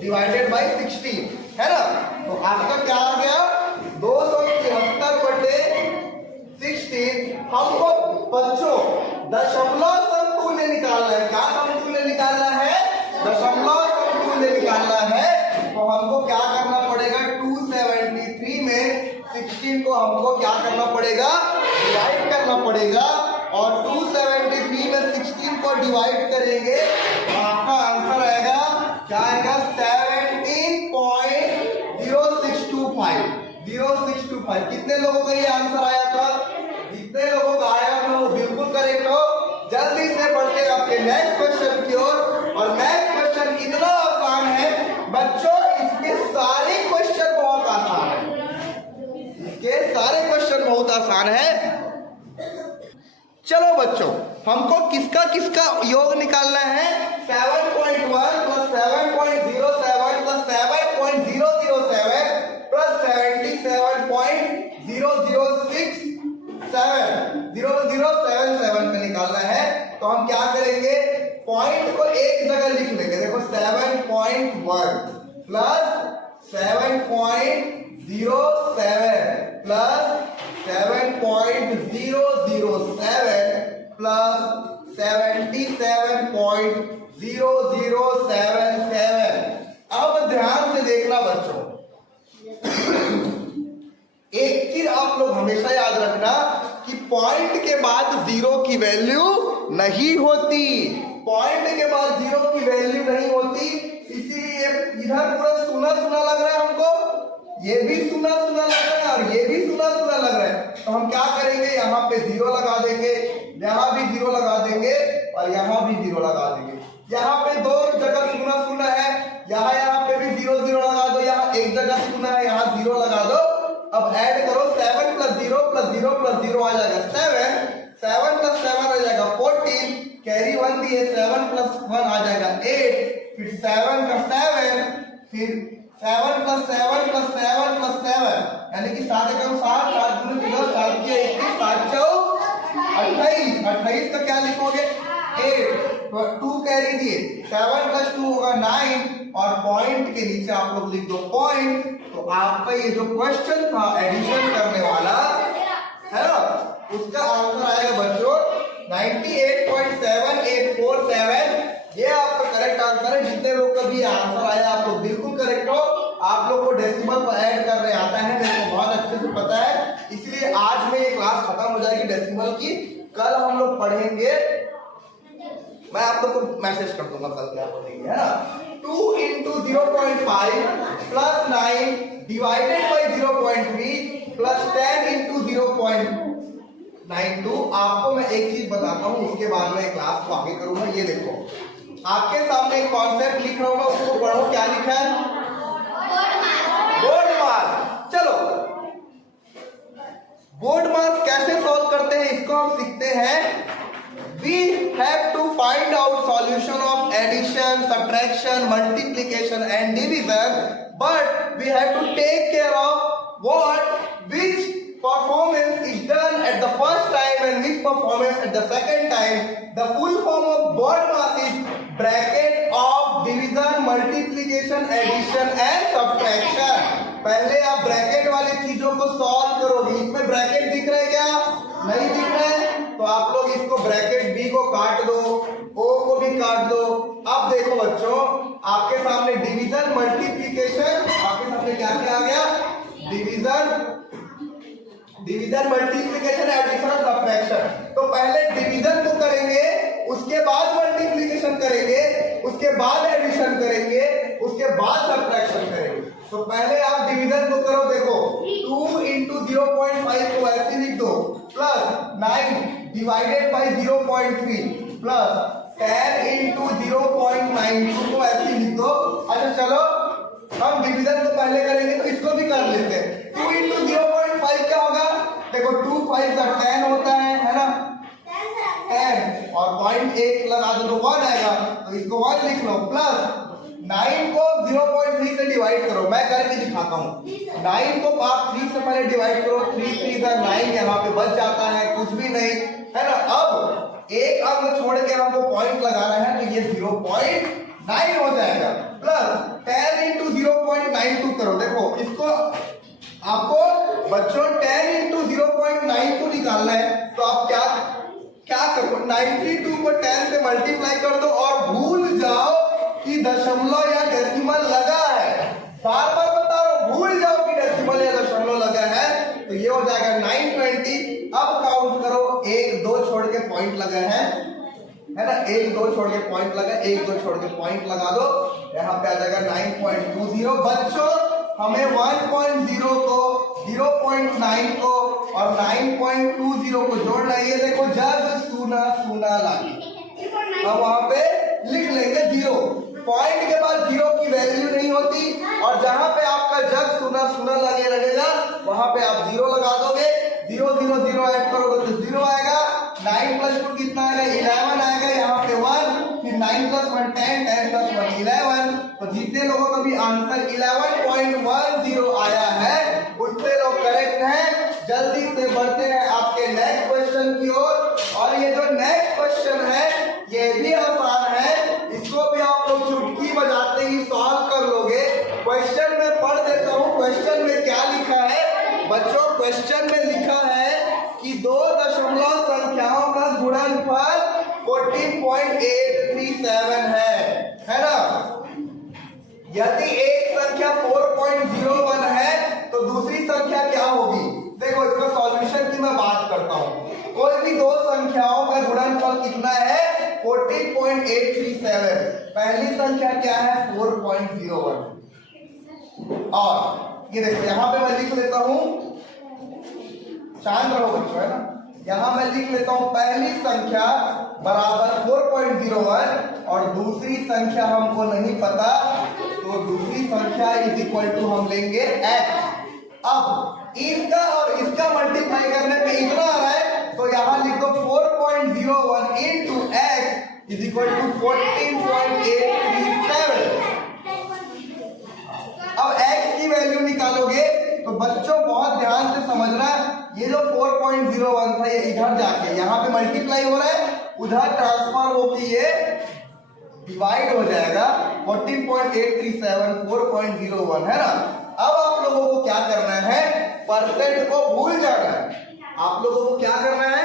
डिवाइडेड बाई 16, है ना। तो आपका क्या आ गया? 273/16। हमको बच्चों दशमलव समतुल्य निकालना है। क्या समतुल्य निकालना है? दशमलव समतुल्य निकालना है। तो हमको क्या करना पड़ेगा? 273 में 16 को हमको क्या करना पड़ेगा? डिवाइड करना पड़ेगा। और 273 में 16 को डिवाइड करेंगे तो आपका आंसर आएगा, क्या आएगा? 17.0625। कितने लोगों का ये आंसर आया था? जितने लोगों का आया था वो बिल्कुल करेक्ट हो। जल्दी से बढ़ते आपके नेक्स्ट क्वेश्चन की ओर। और नेक्स्ट क्वेश्चन इतना आसान है बच्चों, इसके सारे क्वेश्चन बहुत आसान है, इसके सारे क्वेश्चन बहुत आसान है। चलो बच्चों, हमको किसका किसका योग निकालना है? 7.1 प्लस 7.07 प्लस 7.007 प्लस 77.0077 में निकालना है। तो हम क्या करेंगे? पॉइंट को एक जगह लिख लेंगे। देखो 7.1 प्लस 7.007 प्लस 7.007 प्लस 77.0077। अब ध्यान से देखना बच्चों, एक चीज आप लोग हमेशा याद रखना कि पॉइंट के बाद 0 की वैल्यू नहीं होती। पॉइंट के बाद 0 की वैल्यू नहीं होती, इसीलिए इधर पूरा सुना सुना लग रहा है हमको, ये भी सुना सुना लग रहा है और ये भी सुना सुना लग रहा है। तो हम क्या करेंगे? यहाँ पे 0 लगा देंगे, यहाँ भी 0 लगा देंगे और यहाँ भी 0 लगा देंगे। यहाँ पे 2 जगह सुना सुना है, यहाँ पे भी 0 0 लगा दो, यहाँ एक जगह सुना है, यहाँ 0 लगा दो। अब ऐड करो, 7 प्लस 0 प्लस 0 प्लस 0 आ जाएगा 7, 7 प्लस 7 आ जाएगा 14, कैरी 1 दिए, 7 प्लस 1 आ जाएगा 8, फिर 7 का 7, फिर 7 प्लस 7 प्लस 7 प्लस 7, यानी कि 7 एकम 7, 7 दूनी 10, 7 के 21, 7 चौक 28, 28 का क्या लिखोगे 8, 2 कैरी दिए, 7 + 2 होगा 9 और पॉइंट के नीचे आप लोग लिख दो पॉइंट। तो आपका ये जो क्वेश्चन था एडिशन करने वाला है ना, उसका आंसर आएगा बच्चों 98.7847। ये आपका करेक्ट आंसर है। जितने लोग का भी आंसर आया आप लोग बिल्कुल करेक्ट हो। आप लोग को डेसिमल को ऐड करने आता है, मेरे को बहुत अच्छे से पता है, इसलिए आज में ये क्लास खत्म हो जाएगी डेसिमल की। कल हम लोग पढ़ेंगे, मैं आप लोग को मैसेज कर दूंगा कल क्या पढ़ेंगे, है ना। 2 × 0.5 + 9 डिवाइडेड बाई 0.3 + 10 × 0.92। आपको मैं एक चीज बताता हूँ, उसके बाद में क्लास को आगे करूंगा। ये देखो आपके सामने एक कॉन्सेप्ट लिख रहा हूँ, उसको पढ़ो। क्या लिखा है? बोर्ड मास। चलो बोर्ड मास कैसे सॉल्व करते हैं इसको हम सीखते हैं। We have to find out solution of addition, subtraction, multiplication and division, but we have to take care of which performance is done at the first time and which performance at the second time. The full form of board mass is bracket of division, multiplication, addition and subtraction. पहले आप bracket वाली चीजों को solve करोगे। इसमें bracket दिख रहा है क्या? नहीं दिख रहा है, तो आप लोग इसको ब्रैकेट बी को काट दो, ओ को भी काट दो। अब देखो बच्चों, आपके सामने डिवीजन, मल्टीप्लिकेशन, आपके सामने क्या क्या आ गया? Division, multiplication, addition, subtraction. तो पहले डिवीजन को करेंगे, उसके बाद मल्टीप्लिकेशन करेंगे, उसके बाद एडिशन करेंगे, उसके बाद सब्ट्रैक्शन करेंगे। तो पहले आप डिवीजन को करो। देखो 2 × 0.5 को ऐसे लिख दो, प्लस 9 डिवाइडेड बाई 0.3 प्लस 10 × 0.92 को ऐसे लिख दो। अच्छा चलो हम डिवीजन को पहले करेंगे तो इसको भी कर लेते हैं। 2 × 0.5 क्या होगा? देखो 2 5 का 10 होता है ना, 10 और 0.1 लगा दो तो 1 आएगा, तो इसको 1 लिख लो। प्लस 9 को 0.3 से डिवाइड करो, मैं करके दिखाता हूँ। 9 को आप 3 से पहले डिवाइड करो, 3 3 का 9 यहाँ पे बच जाता है, कुछ भी नहीं है ना। अब एक अंक छोड़ के हमको पॉइंट लगाना है, तो ये 0.9 हो जाएगा। प्लस 10 × 0.92 करो। देखो इसको आपको बच्चों 10 × 0.92 निकालना है, तो आप क्या करो, 92 को 10 से मल्टीप्लाई कर दो और भूल जाओ कि दशमलव या डेसिमल लगा है। बार बार बता रहा हूं, भूल जाओ कि डेसिमल या दशमलव लगा है, तो ये हो जाएगा 920। अब काउंट करो, 1 2 छोड़ के पॉइंट लगा है ना, 1 2 छोड़ के पॉइंट लगा, 1 2 छोड़ के पॉइंट लगा दो, यहाँ पे आ जाएगा 9.20। बच्चों हमें 1.0 को, 0.9 को और 9.20 को जोड़ना है। ये देखो जब सुना सुना लगे, अब वहां पे लिख लेंगे 0। पॉइंट के बाद 0 की वैल्यू नहीं होती, और जहां पे आपका जब सुना सुना लगे रहेगा वहां पे आप 0 लगा दोगे। 0 0 0 ऐड करोगे तो 0 आएगा। 9 + 2 कितना आएगा? 11 आएगा। यहाँ पे 1, फिर 9 + 1 10, 10 + 1 11। तो जितने लोगों का भी आंसर 11.10 आया है उतने लोग करेक्ट हैं। जल्दी से बढ़ते हैं आपके नेक्स्ट क्वेश्चन की ओर। और ये जो नेक्स्ट क्वेश्चन है ये भी आसान है, इसको भी आप लोग चुटकी बजाते ही सॉल्व कर लोगे। क्वेश्चन में पढ़ देता हूँ, क्वेश्चन में क्या लिखा है बच्चों। क्वेश्चन में लिखा है कि दो दशमलव संख्याओं का गुणनफल 14.837 है ना। यदि एक संख्या 4.01 है तो दूसरी संख्या क्या होगी? देखो इसका सॉल्यूशन की मैं बात करता हूँ। कोई भी दो संख्याओं का गुणनफल कितना है? 14.837। पहली संख्या क्या है? 4.01। और ये देखो यहाँ पे मैं लिख लेता हूँ, शांत रहो बच्चों, है ना। यहाँ मैं लिख लेता हूँ पहली संख्या बराबर 4.01 और दूसरी संख्या हमको नहीं पता, तो दूसरी संख्या = हम लेंगे x। अब इसका और इसका मल्टीप्लाई करने पे इतना आ रहा है, तो यहाँ लिख दो 4.01 × x = 14.837। अब x की वैल्यू निकालोगे तो बच्चों बहुत ध्यान से समझना, ये जो 3.01 था, ये इधर जाके यहाँ पे मल्टीप्लाई हो रहा है, उधर ट्रांसफर होके ये डिवाइड हो जाएगा 14.837 4.01 है ना। अब आप लोगों को क्या करना है, परसेंट को भूल जाना है। आप लोगों को क्या करना है,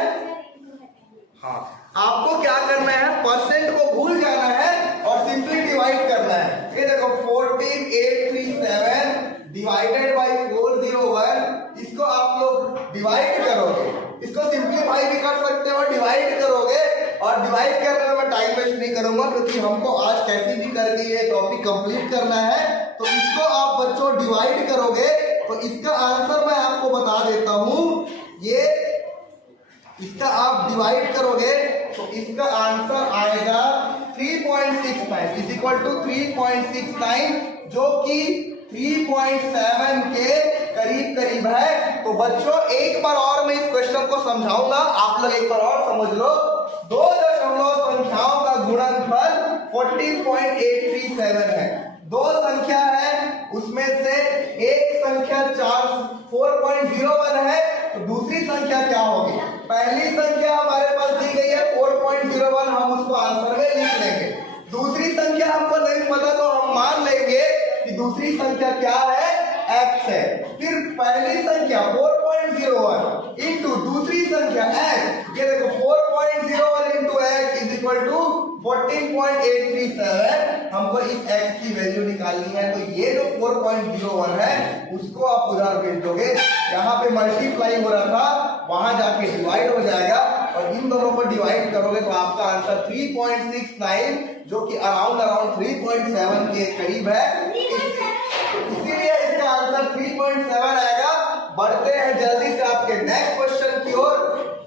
हाँ आपको क्या करना है, परसेंट को भूल जाना है और सिंपली डिवाइड करना है। ये देखो 14,837 डिवाइडेड बाई 401, इसको आप लोग डिवाइड करोगे, इसको सिंपलीफाई भी कर सकते हो, डिवाइड करोगे। और डिवाइड करने में मैं टाइम वेस्ट नहीं करूंगा क्योंकि हमको आज कैसे भी करके ये टॉपिक कंप्लीट करना है। तो इसको आप बच्चों डिवाइड करोगे तो इसका आंसर मैं आपको बता देता हूं, ये इसका आप डिवाइड करोगे तो इसका आंसर आएगा 3.69 इज इक्वल टू 3.69, जो कि 3.7 के करीब करीब है। तो बच्चों एक बार और मैं इस क्वेश्चन को समझाऊंगा, आप लोग एक बार और समझ लो। दो दशमलव संख्याओं का गुणनफल 14.837 है। दो संख्या है, उसमें से एक संख्या 4.01 है, तो दूसरी संख्या क्या होगी? पहली संख्या हमारे पास दी गई है 4.01, हम उसको आंसर में लिख लेंगे। दूसरी संख्या हमको नहीं पता तो हम मान लेंगे कि दूसरी संख्या क्या है, x है। फिर पहली संख्या 4.01 इंटू दूसरी संख्या x, ये देखो 4.01 into x is equal to 14.837। हमको इस x की वैल्यू निकालनी है, तो ये जो 4.01 है उसको आप उधर भेज दोगे, यहाँ पे मल्टीप्लाई हो रहा था वहां जाके डिवाइड हो जाएगा, और इन दोनों को डिवाइड करोगे तो आपका आंसर 3.69, जो कि अराउंड 3.7 के करीब है, इसीलिए इसका आंसर 3.7 आएगा। बढ़ते हैं जल्दी से आपके नेक्स्ट क्वेश्चन की ओर।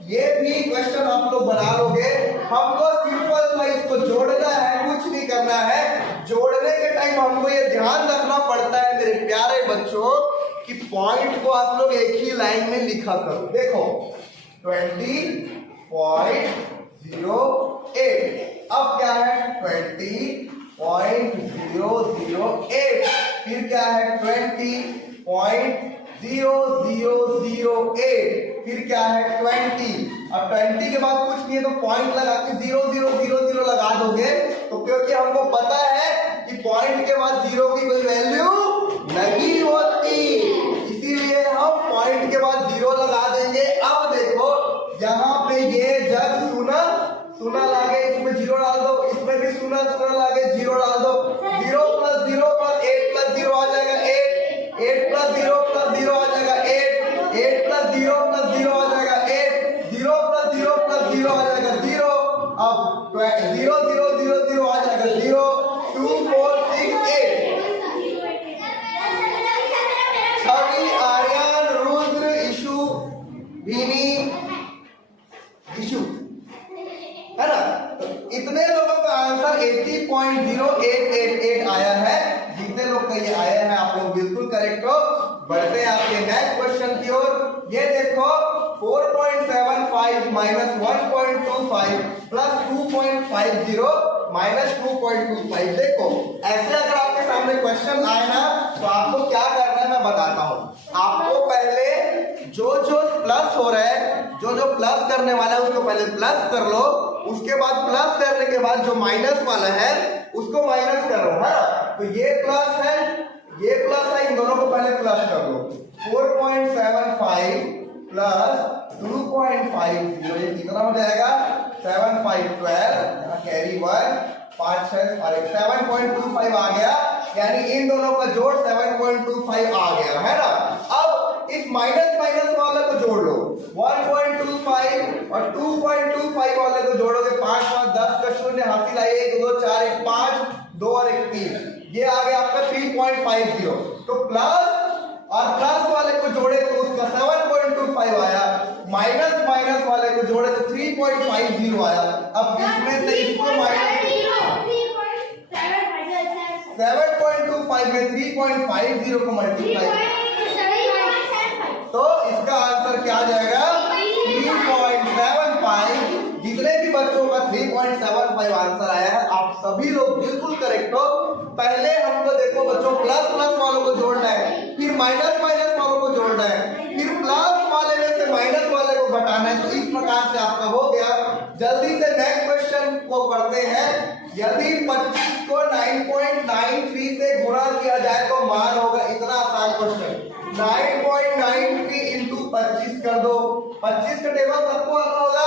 ये भी क्वेश्चन आप लोग बना लोगे, हमको सिंपल सा इसको जोड़ना है, कुछ नहीं करना है। जोड़ने के टाइम हमको ये ध्यान रखना पड़ता है मेरे प्यारे बच्चों कि पॉइंट को आप लोग एक ही लाइन में लिखा करो। देखो 20.08, अब क्या है 20.008, फिर क्या है 20.0008, फिर क्या है 20। अब 20 के बाद कुछ नहीं है तो पॉइंट लगा के 0.000 लगा दोगे, तो क्योंकि हमको पता है कि पॉइंट के बाद जीरो की कोई वैल्यू नहीं होती, इसीलिए हम पॉइंट के बाद जीरो लगा देंगे। अब देखो यहाँ पे ये जब सुना लागे, इसमें जीरो डाल दो, इसमें भी सुना लागे, जीरो डाल दो। 0 + 0 + 8 + 0 आ जाएगा 8, 8 + 0 + 0 आ जाएगा 8, 8 + 0 + 0 आ जाएगा 8, 0 + 0 + 0 आ जाएगा 0। अब 0 0 0 0 आ जाएगा 0, 2 4 6 8। छवि, आर्यन, रुद्र, ईशु, भीनी, ईशु, है ना। तो इतने लोगों का आंसर 80.0888 आया है। जितने लोग का ये आया है आप लोग बिल्कुल करेक्ट हो। बढ़ते हैं आपके नेक्स्ट क्वेश्चन की ओर। ये देखो 4.75 माइनस 1.25 प्लस 2.50 माइनस 2.25। देखो ऐसे अगर आपके सामने क्वेश्चन आए ना तो आपको क्या करना है मैं बताता हूँ। आपको पहले जो प्लस हो रहा है, जो प्लस करने वाला है उसको पहले प्लस कर लो, उसके बाद प्लस करने के बाद जो माइनस वाला है उसको माइनस करो, है। तो ये प्लस है, ये प्लस है, इन दोनों को पहले प्लस कर लो। 4.75 प्लस 2.50, ये कितना हो जाएगा 7 5 12, कैरी 1 5 6 और 7.25 आ गया, यानी इन दोनों का जोड़ 7.25 आ गया, है ना। अब इस माइनस वाले को जोड़ लो, 1.25 और 2.25 वाले को जोड़ोगे 5 5 10 का शून्य हासिल आए, 1 2 4 1 5 2 और 1 3, ये आ गया आपका 3.50। तो प्लस और प्लस वाले को जोड़े तो उसका 7.25 आया, माइनस वाले को जोड़े तो 3.50 आया। अब इसमें से इसको माइनस 7.25 में 3.50 को मल्टीप्लाई तो इसका आंसर क्या आ जाएगा 3.75। जितने भी बच्चों का 3.75 आंसर आया है आप सभी लोग बिल्कुल करेक्ट हो। पहले हमको देखो बच्चों प्लस वालों को जोड़ना है, फिर माइनस वालों को जोड़ना है, फिर प्लस वाले में से माइनस वाले को घटा आसान है। तो इस प्रकार से आपका हो गया। जल्दी से नेक्स्ट क्वेश्चन को पढ़ते हैं। यदि 25 को 9.93 से गुणा किया जाए तो मान होगा, इतना आसान क्वेश्चन। 9.93 इंटू 25 कर दो। 25 का टेबल सबको आता होगा।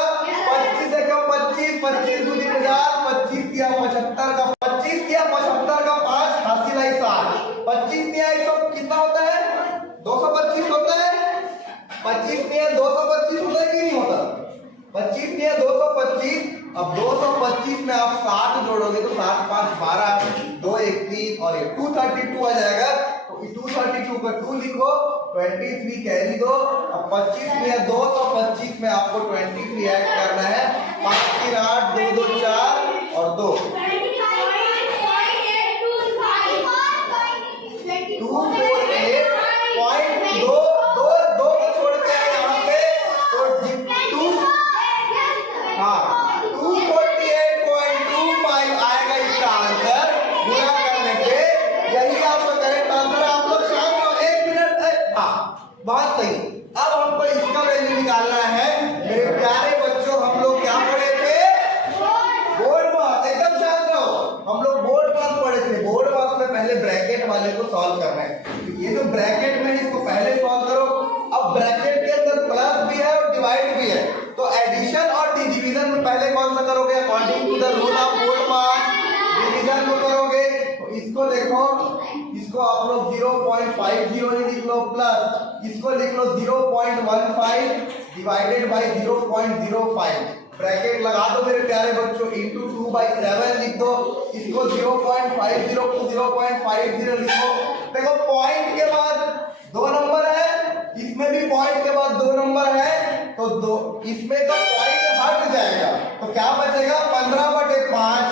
25 से कम 25, 25 दूनी 50, 25 दिया 75 का 25 दिया 75 का 5 हासिल है 60, 25 दिया 100 कितना होता है? 225 होता है। 25 दिया 225 होता है कि नहीं होता? 25 दिया 225। अब 225 में आप 60 जोड़ोगे तो 7 5 12, 2 1 3 और ये 232 आ जाएगा। तो 232 का 2 लिखो, 23 कैरी दो। अब 25 में 225 में आपको 23 ऐड करना है। 5 3 8, 2 2 4 और 2 बहुत सही। अब हमको इसका वैल्यू निकालना है। मेरे प्यारे बच्चों, हम लोग क्या पढ़े थे? बोर्ड मास। एकदम शांत रहो। हम लोग बोर्ड मास पढ़े थे। बोर्ड मास में पहले ब्रैकेट वाले को सॉल्व करना है। तो ये जो ब्रैकेट में है इसको पहले सॉल्व करो। अब ब्रैकेट के अंदर प्लस भी है और डिवाइड भी है। तो एडिशन और डिवीजन में पहले कौन सा करोगे? According to the rule of BODMAS division को करोगे। तो इसको देखो, इसको आप लोग 0.50 लिख लो, प्लस इसको लिख लो 0.15 डिवाइडेड बाय 0.05। ब्रैकेट लगा दो मेरे प्यारे बच्चों, इंटू 2/7 लिख दो। इसको 0.50 को 0.50 लिखो। देखो पॉइंट के बाद 2 नंबर है, इसमें भी पॉइंट के बाद 2 नंबर है। तो दो इसमें का पॉइंट हट जाएगा। तो क्या बचेगा? 15/5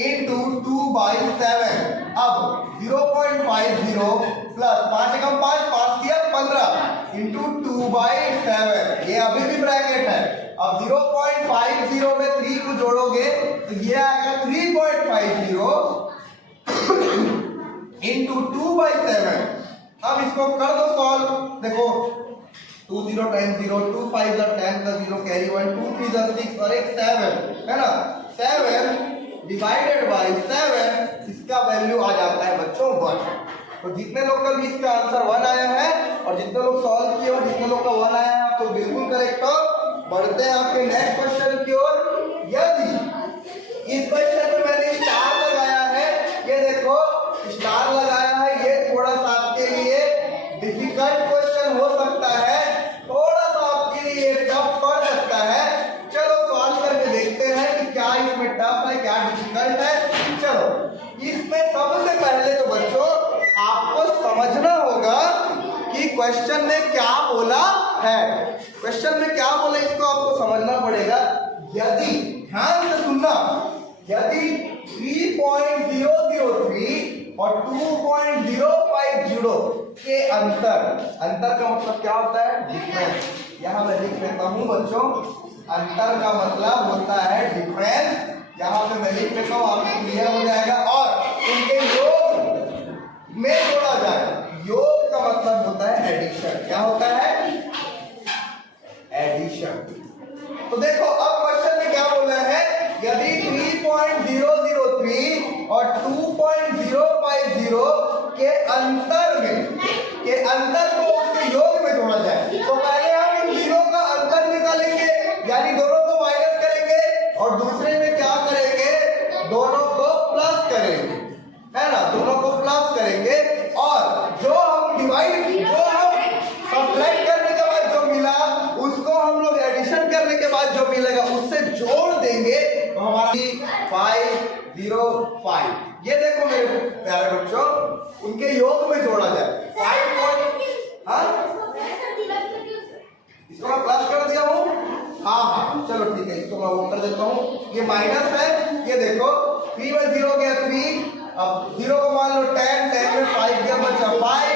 इंटू 2/7। अब 0.50 प्लस 5 कम 5 5 दिया 15 इंटू 2/7। ये अभी भी ब्रैकेट है। अब 0.50 में 3 को जोड़ोगे तो ये आएगा 3.50 इंटू 2/7। अब इसको कर दो सॉल्व। देखो 2 0 टाइम्स 0, 2 5 10 का 0 कैरी 1, 2 3 6 और एक 7 है ना। 7 डिवाइडेड बाय 7, इसका वैल्यू आ जाता है बच्चों 1। तो जितने लोग का भी इसका आंसर 1 आया है और जितने लोग सॉल्व किए और जितने लोग का 1 आया है आप तो बिल्कुल करेक्ट हो। बढ़ते हैं आपके नेक्स्ट क्वेश्चन की ओर। यदि इस क्वेश्चन में मैंने स्टार लगाया है, ये देखो स्टार लगाया है। ये थोड़ा सा आपके लिए डिफिकल्ट क्वेश्चन हो सकता है, थोड़ा सा आपके लिए टफ पड़ सकता है। चलो सॉल्व करके देखते हैं कि क्या इसमें टफ है क्या डिफिकल्ट है। चलो इसमें सबसे पहले तो बच्चों आपको समझना होगा कि क्वेश्चन में क्या बोला है। क्वेश्चन में क्या बोला इसको आपको समझना पड़ेगा। यदि ध्यान से सुनना, यदि 3.003 और 2.050 के अंतर का मतलब क्या होता है? डिफरेंस। यहां मैं लिख लेता हूं बच्चों, अंतर का मतलब होता है डिफरेंस। यहां पे मैं लिख लेता हूं, आपको क्लियर हो जाएगा। और उनके योग में जोड़ा जाए। योग का मतलब होता है एडिशन। क्या होता है? एडिशन। तो देखो अब क्वेश्चन में क्या बोला है? यदि 3.003 और 2.050 के अंतर को उसके योग में जोड़ा जाए। तो पहले हम इन तीनों का अंतर निकालेंगे, यानी दोनों को माइनस करेंगे और दूसरे में क्या करेंगे? दोनों को प्लस करेंगे, है ना। दोनों को प्लस करेंगे और जो हम सब्ट्रैक्ट करने के बाद जो मिला उसको हम लोग एडिशन करने के बाद जो मिलेगा उससे जोड़ देंगे। तो हमारा 505। ये देखो मेरे प्यारे बच्चों, उनके योग में जोड़ा जाए 5 इसको मैं प्लस कर दिया हूँ। हाँ चलो ठीक है, इसको मैं वो कर देता हूँ। ये माइनस है, ये देखो 3 में 0 गया 3। अब 0 को मान लो 10, 10 में 5 गया बचा 5।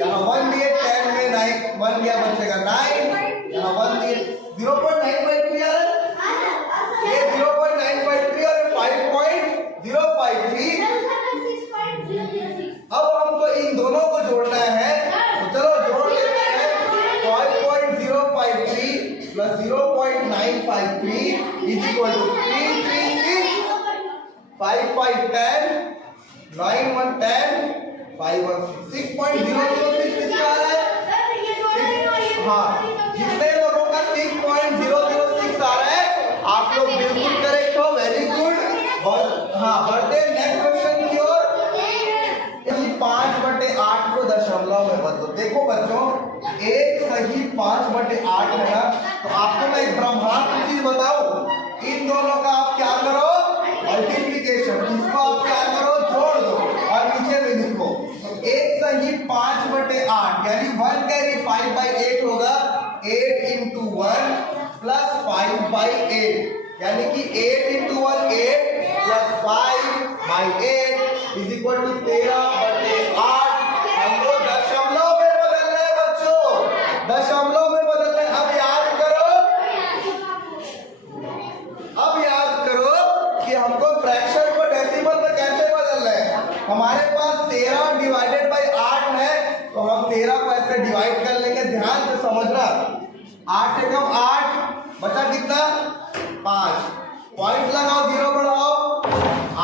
यहाँ 1 दिए 10 में 9, 1 गया बचेगा 9। यहाँ 1 दिए 0.953 आ रहा है। ये 0.953 और 5.053। अब हमको इन दोनों को जोड़ना है। तो चलो जोड़ लेते हैं। 5.053 प्लस 0.953 इज इक्वल टू 336 5 5 10 9 1 10 5 1 6.006 किसका आ रहा है? हाँ, जितने लोगों का 6.006 आ रहा है आप लोग बिल्कुल करेक्ट हो, वेरी गुड। हाँ, बढ़ते नेक्स्ट क्वेश्चन की ओर। 5/8 को दशमलव में बदलो। देखो बच्चों, एक सही 5/8 है ना, तो आपको मैं एक ब्रह्मांड चीज बताऊं, इन दोनों का आप क्या करो, मल्टीप्लीकेशन, इसको आप क्या करो, जोड़ दो और नीचे में लिखो। तो एक सही 5/8 यानी 1 कैरी 5/8 होगा, 8 into 1 plus 5/8 यानी कि 8 into 1 8 plus 5/8 is equal to 13/8। हमको दशमलव में बदलना है बच्चों, दशमलव में बदलना है। अब याद करो कि हमको फ्रैक्शन को डेसिमल में कैसे बदलना है। हमारे पास 13/8 है, तो हम 13 को ऐसे डिवाइड कर लेंगे। ध्यान से समझना, 8 से कम 8 बचा कितना, 5। पॉइंट लगाओ, 0 बढ़ाओ,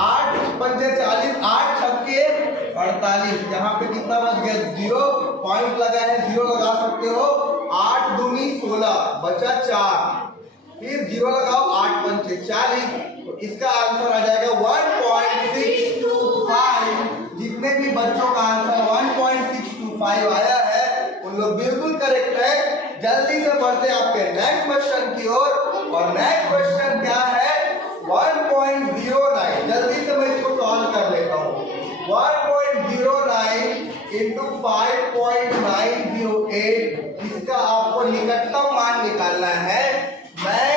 8 पंचे 40, 8 छक्के 48। यहाँ पे कितना बच गया, 0। पॉइंट लगा है, 0 लगा सकते हो। 8 दूनी 16 बचा 4, फिर 0 लगाओ, 8 पंचे 40। तो इसका आंसर आ जाएगा 1.625। जितने भी बच्चों का आंसर 1.625 आया है उन लोग बिल्कुल करेक्ट है। जल्दी से बढ़ते आपके नेक्स्ट क्वेश्चन की ओर। और नेक्स्ट क्वेश्चन क्या है, 1.09। जल्दी से मैं इसको सॉल्व कर लेता हूँ। 1.09 into 5.908, इसका आपको निकटतम मान निकालना है। मैं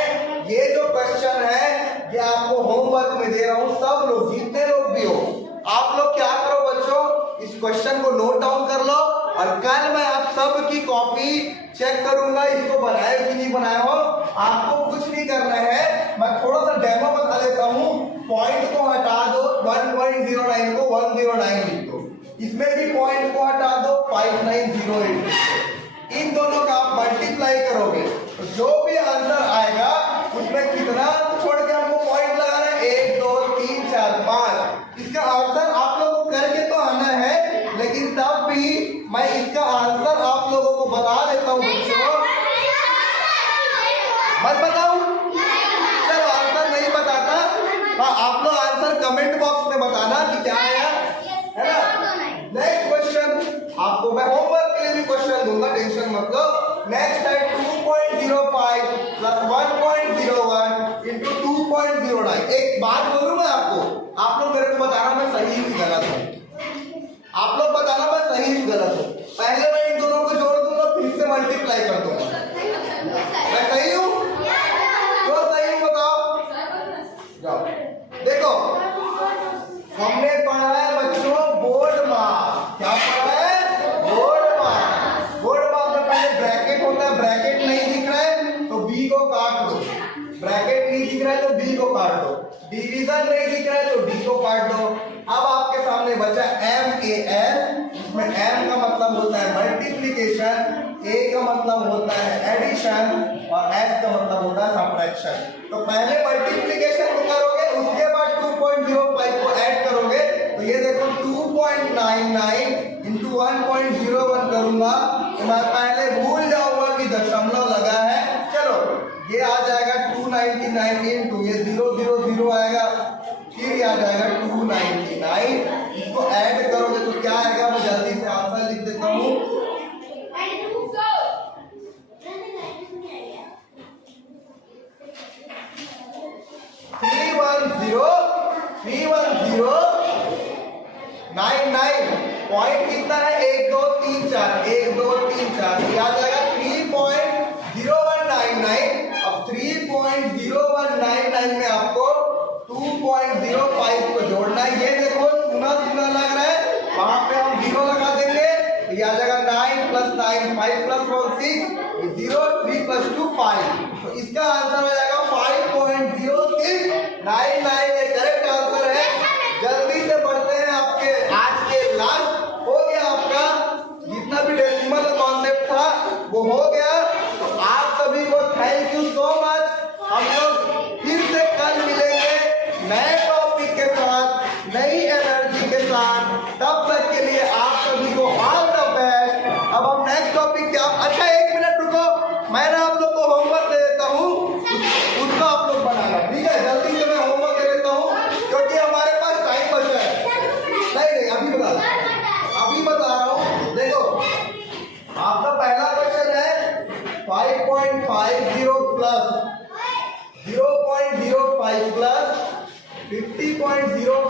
ये जो क्वेश्चन है ये आपको होमवर्क में दे रहा हूँ। सब लोग, जितने लोग भी हो, आप लोग क्या करो बच्चों, इस क्वेश्चन को नोट डाउन कर लो और कल मैं आप सब की कॉपी चेक करूंगा, इसको बनाए कि नहीं बनाए हो। आपको कुछ नहीं करना है, मैं थोड़ा सा डेमो बता देता हूँ। पॉइंट को हटा दो, 1.09 को 109 लिख दो, इसमें भी पॉइंट को हटा दो, 5908। इन दोनों का आप मल्टीप्लाई करोगे तो जो भी आंसर आएगा उसमें कितना छोड़ के हमको पॉइंट लगाना है, 1 2 3 4 5। इसका आंसर आप लोगों को करके तो आना है, लेकिन तब भी मैं इसका आंसर आप लोगों को बता देता हूँ बच्चों। मत बताऊं, चलो आंसर नहीं बताता। हाँ, आप लोग आंसर कमेंट बॉक्स में बताना कि क्या आया, है ना। नेक्स्ट क्वेश्चन आपको मैं होमवर्क के लिए भी क्वेश्चन दूंगा, टेंशन मत लो। नेक्स्ट है 2.05 प्लस 1.01 इंटू 2.09। एक बात बोलूं मैं आपको, आप लोग मेरे को बताना मैं सही हूँ गलत हूँ। आप लोग बताना मैं सही हूँ गलत हूँ। पहले मैं इन दोनों को जोड़ दूंगा, फिर से मल्टीप्लाई कर दूंगा। मैं सही हूँ, जो सही हूँ बताओ। जाओ देखो, हमने पढ़ा है बच्चों बोर्ड मार्क। क्या पढ़ा है, बोर्ड मार्क। बोर्ड मार्क में पहले ब्रैकेट होता है, ब्रैकेट नहीं दिख रहा है तो बी को काट दो, ब्रैकेट नहीं दिख रहा है तो बी को काट दो, डिवीजन नहीं दिख रहा है तो डी को काट दो। अब आपके सामने बचा MAN, इसमें M का मतलब होता है मल्टीप्लिकेशन, A का मतलब होता है एडिशन और S का मतलब होता है सब्ट्रैक्शन। तो पहले मल्टीप्लिकेशन को करोगे, उसके बाद 2.05 को ऐड करोगे। तो ये देखो 2.99 into 1.01 करूंगा तो मैं पहले भूल जाऊंगा कि दशमलव लगा है। चलो ये आ जाएगा 299 into ये 000 आएगा, फिर आ जाएगा 299। इसको ऐड करोगे तो क्या आएगा, मैं जल्दी से आंसर लिख देता हूँ। 31099। पॉइंट कितना है, 1 2 3 4, 1 2 3 4, ये आ जाएगा 3.0199। अब 3.0199 में आपको 2.05 को जोड़ना है। ये देखो सुना सुना लग रहा है, वहां पे हम 0 लगा देंगे तो ये आ जाएगा 9 + 9 5 + 4 6 0 3 + 2 5। तो इसका आंसर हो जाएगा 5.0699। ये करेक्ट आंसर है। जल्दी से बढ़ते हैं, आपके आज के लास्ट हो गया, आपका जितना भी डेसिमल कॉन्सेप्ट था वो हो गया। तो आप सभी को थैंक यू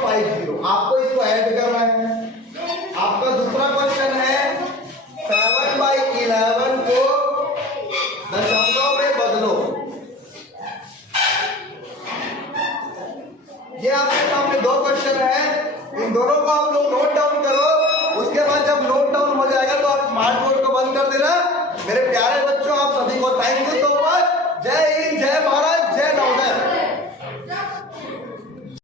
50, आपको इसको ऐड करना है। आपका दूसरा क्वेश्चन है 7/11 को दशमलव में बदलो। ये आपके सामने दो क्वेश्चन है, इन दोनों को आप लोग नोट डाउन करो। उसके बाद जब नोट डाउन हो जाएगा तो आप स्मार्ट बोर्ड को बंद कर देना। मेरे प्यारे बच्चों, आप सभी को थैंक यू सो मच। जय